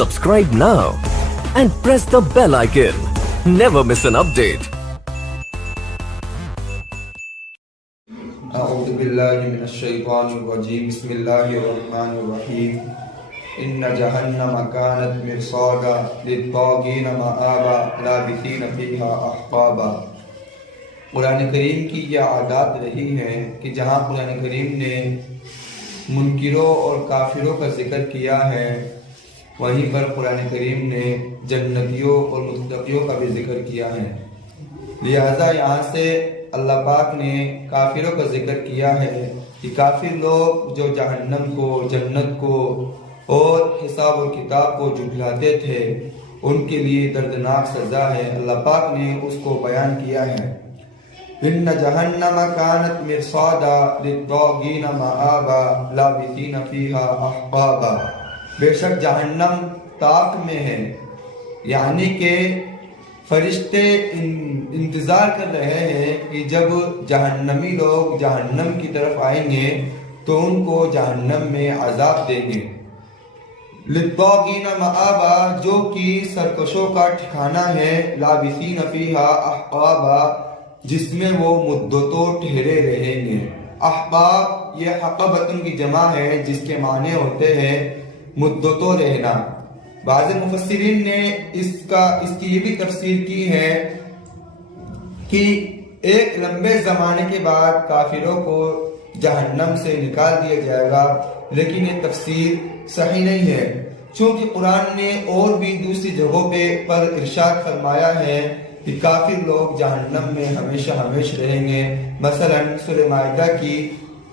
Subscribe now and press the bell icon. Never miss an update. أعوذ بالله من الشيطان الرجيم بسم الله الرحمن الرحيم إن جهنم كانت مرصادا للطاغين مآبا لابثين فيها أحقابا۔ قرآن کریم کی یہ عادات رہی ہیں کہ جہاں قرآن کریم نے منکروں اور کافروں کا ذکر کیا ہے وہیں پر قرآن کریم نے جنتیوں اور متقیوں کا بھی ذکر کیا ہے، لہذا یہاں سے اللہ پاک نے کافروں کا ذکر کیا ہے کہ کافر لوگ جو جہنم کو، جنت کو اور حساب و کتاب کو جھٹلاتے تھے ان کے لیے دردناک سزا ہے۔ اللہ پاک نے اس کو بیان کیا ہے، ان جہنم کانت مرصادا للطاغین مآبا لابثین فیہا احقابا۔ بے شک جہنم طاق میں ہے، یعنی کہ فرشتے انتظار کر رہے ہیں کہ جب جہنمی لوگ جہنم کی طرف آئیں گے تو ان کو جہنم میں عذاب دیں گے۔ للطاغین مآبا، جو کہ سرکشوں کا ٹھکانہ ہے، لابثین فیہا احقابا، جس میں وہ مدتوں ٹھہرے رہیں گے۔ احقاب یہ حقبتن کی جمع ہے جس کے معنی ہوتے ہیں مدتوں رہنا۔ بعض مفسرین نے اس کی یہ بھی تفسیر کی ہے کہ ایک لمبے زمانے کے بعد کافروں کو جہنم سے نکال دیا جائے گا، لیکن یہ تفسیر صحیح نہیں ہے، چونکہ قرآن نے اور بھی دوسری جگہوں پر ارشاد فرمایا ہے کہ کافر لوگ جہنم میں ہمیشہ ہمیشہ رہیں گے۔ مثلا سورہ مائدہ کی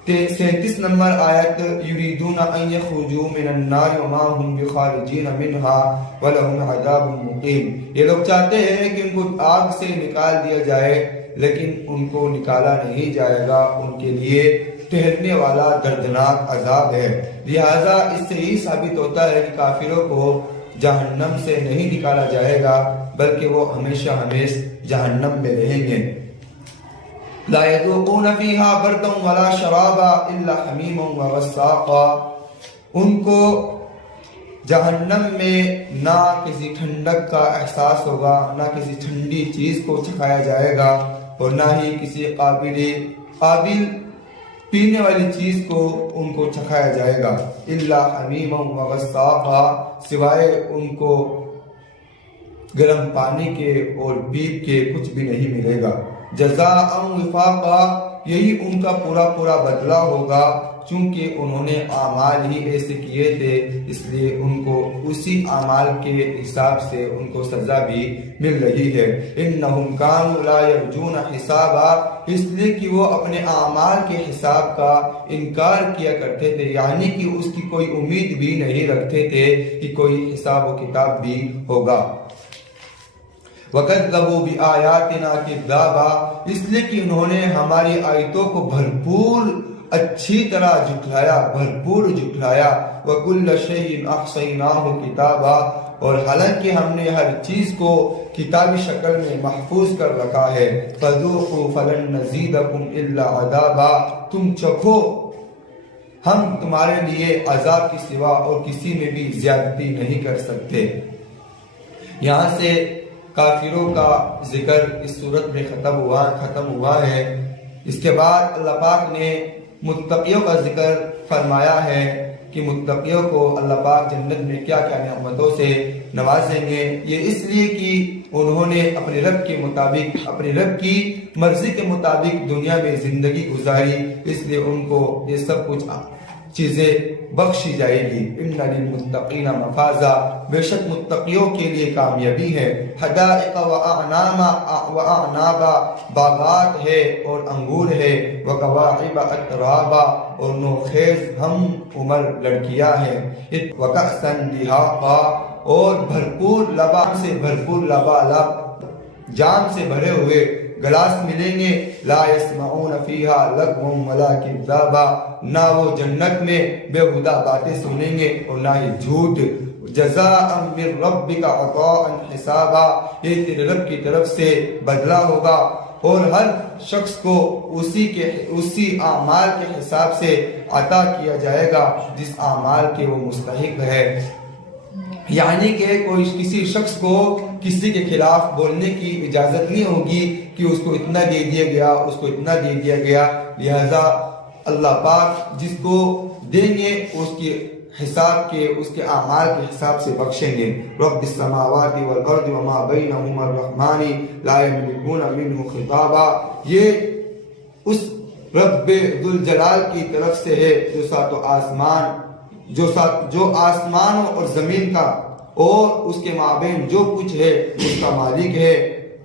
37 نمبر آیت، یریدون ان یخرجوا من النار وما هم بخارجین منها ولهم عذاب مقیم۔ یہ لوگ چاہتے ہیں کہ ان کو آگ سے نکال دیا جائے لیکن ان کو نکالا نہیں جائے گا، ان کے لیے ٹھہرنے والا دردناک عذاب ہے۔ لہذا اس سے یہ ثابت ہوتا ہے کہ کافروں کو جہنم سے نہیں نکالا جائے گا بلکہ وہ ہمیشہ ہمیشہ جہنم میں رہیں گے۔ لا يذوقون فيها بردا ولا شرابا الا حميما وغساقا۔ ان کو جہنم میں نہ کسی ٹھنڈک کا احساس ہوگا، نہ کسی ٹھنڈی چیز کو چکھایا جائے گا اور نہ ہی کسی قابل پینے والی چیز کو ان کو چکھایا جائے گا۔ الا حمیما وغساقا، سوائے ان کو گرم پانی کے اور بیپ کے کچھ بھی نہیں ملے گا۔ جزاء وفاقا، یہی ان کا پورا بدلہ ہوگا، چونکہ انہوں نے اعمال ہی ایسے کیے تھے اس لیے ان کو اسی اعمال کے حساب سے ان کو سزا بھی مل رہی ہے۔ انہم کانوا لا یرجون حسابا، اس لیے کہ وہ اپنے اعمال کے حساب کا انکار کیا کرتے تھے، یعنی کہ اس کی کوئی امید بھی نہیں رکھتے تھے کہ کوئی حساب و کتاب بھی ہوگا۔ وَكَذَّبُوا بِآيَاتِنَا كِذَّابًا، اس لیے کہ انہوں نے ہماری آیتوں کو بھرپور اچھی طرح جھٹلایا، وَكُلَّ شَيْءٍ أَحْصَيْنَاهُ كِتَابًا، اور حالانکہ ہم نے ہر چیز کو کتابی شکل میں محفوظ کر رکھا ہے۔ فَذُوقُوا فَلَن نَّزِيدَكُمْ إِلَّا عَذَابًا، تم چکھو، ہم تمہارے لیے عذاب کی سوا اور کسی میں بھی زیادتی نہیں کر سکتے۔ یہاں سے کافروں کا ذکر اس صورت میں ختم ہوا ہے۔ اس کے بعد اللہ پاک نے متقیوں کا ذکر فرمایا ہے کہ متقیوں کو اللہ پاک جنت میں کیا کیا نعمتوں سے نوازیں گے۔ یہ اس لیے کہ انہوں نے اپنے رب کے مطابق، اپنے رب کی مرضی کے مطابق دنیا میں زندگی گزاری، اس لیے ان کو یہ سب کچھ چیزیں بخشی جائے گی۔ ان للمتقین مفازا، بے شک متقیوں کے لیے کامیابی ہے۔ حدائق وأعنابا، باغات ہے اور انگور ہے۔ وکواعب اترابا، اور نوخیز ہم عمر لڑکیاں ہیں۔ وکأسا دہاقا، اور بھرپور لبالب جام سے بھرے ہوئے گلاس ملیں گے۔ لا يسمعون فیہا لغوا ولا کذابا، نہ وہ جنت میں بےہودہ باتیں سنیں گے اور نہ ہی جھوٹ۔ جزاء من ربک عطاء حسابا، یہ تیرے رب کی طرف سے بدلہ ہوگا اور ہر شخص کو اسی اعمال کے حساب سے عطا کیا جائے گا جس اعمال کے وہ مستحق ہے۔ یعنی کہ کوئی کسی شخص کو کسی کے خلاف بولنے کی اجازت نہیں ہوگی کہ اس کو اتنا دے دیا گیا، اس کو اتنا دے دیا گیا، لہذا اللہ پاک جس کو دیں گے اس کے حساب کے، اس کے اعمال کے حساب سے بخشیں گے۔ رب السماوات والارض وما بینہما الرحمن لا یملکون منہ خطابا، یہ اس رب ذوالجلال کی طرف سے ہے جو آسمانوں اور زمین کا اور اس کے مابین جو کچھ ہے اس کا مالک ہے،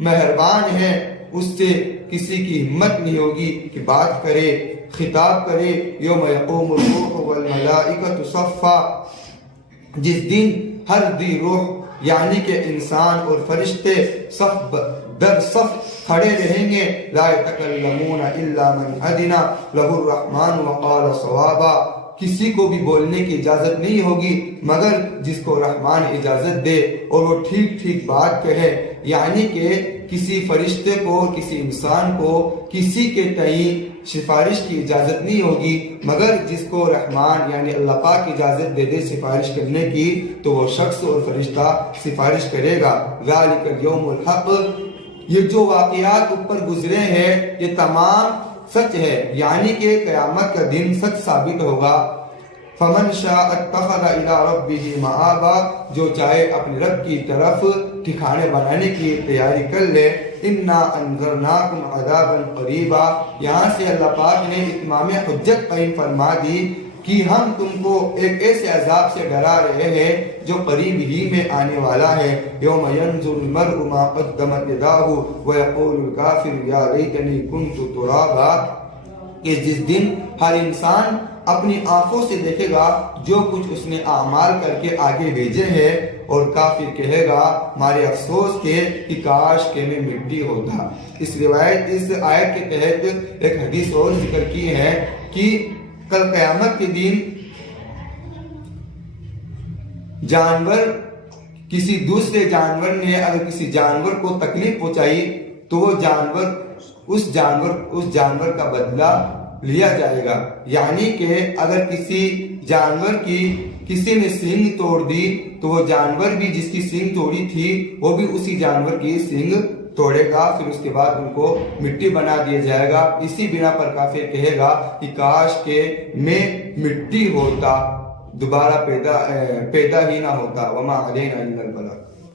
مہربان ہے، اس سے کسی کی ہمت نہیں ہوگی کہ بات کرے، خطاب کرے۔ یوم یقوم الروح والملائکۃ صفا، جس دن ہر ذی روح یعنی کہ انسان اور فرشتے صف در صف کھڑے رہیں گے۔ لا یتکلمون الا من اذن له الرحمن وقال صوابا، کسی کو بھی بولنے کی اجازت نہیں ہوگی مگر جس کو رحمان اجازت دے اور وہ ٹھیک ٹھیک بات کہے، یعنی کہ کسی فرشتے کو، کسی انسان کو کسی کے تئیں سفارش کی اجازت نہیں ہوگی مگر جس کو رحمان یعنی اللہ پاک اجازت دے دے سفارش کرنے کی تو وہ شخص اور فرشتہ سفارش کرے گا۔ ذالک الیوم الحق، یہ جو واقعات اوپر گزرے ہیں یہ تمام سچ ہے، یعنی کہ قیامت کا دن سچ ثابت ہوگا۔ فمن شاء اتخذ الى ربه مآبا، جو چاہے اپنے رب کی طرف ٹھکانے بنانے کی تیاری کر لے۔ انا انذرناکم عذابا قریبا، یہاں سے اللہ پاک نے اتمام حجت قائم فرما دی کہ ہم تم کو ایک ایسے عذاب سے ڈرا رہے ہیں جو قریب ہی میں آنے والا ہے۔ یوم ینظر المرء ما قدمت یداہ ویقول الکافر یا لیتنی کنت ترابا، کہ جس دن ہر انسان اپنی آنکھوں سے دیکھے گا جو کچھ اس نے اعمال کر کے آگے بھیجے ہیں، اور کافر کہے گا مارے افسوس کے کہ کاش کہ میں مٹی ہوتا۔ اس آیت کے تحت ایک حدیث اور ذکر کی ہے کہ کل قیامت کے دن جانور، کسی دوسرے جانور نے اگر کسی جانور کو تکلیف پہنچائی تو وہ جانور اس جانور کا بدلہ لیا جائے گا، یعنی کہ اگر کسی جانور کی کسی نے سینگ توڑ دی تو وہ جانور بھی جس کی سینگ توڑی تھی وہ بھی اسی جانور کی سینگ توڑے گا، پھر اس کے بعد ان کو مٹی بنا دیا جائے گا۔ اسی بنا پر کافر کہے گا کہ کاش کہ میں مٹی ہوتا، دوبارہ پیدا ہی نہ ہوتا۔ وما علینا الا البلاغ۔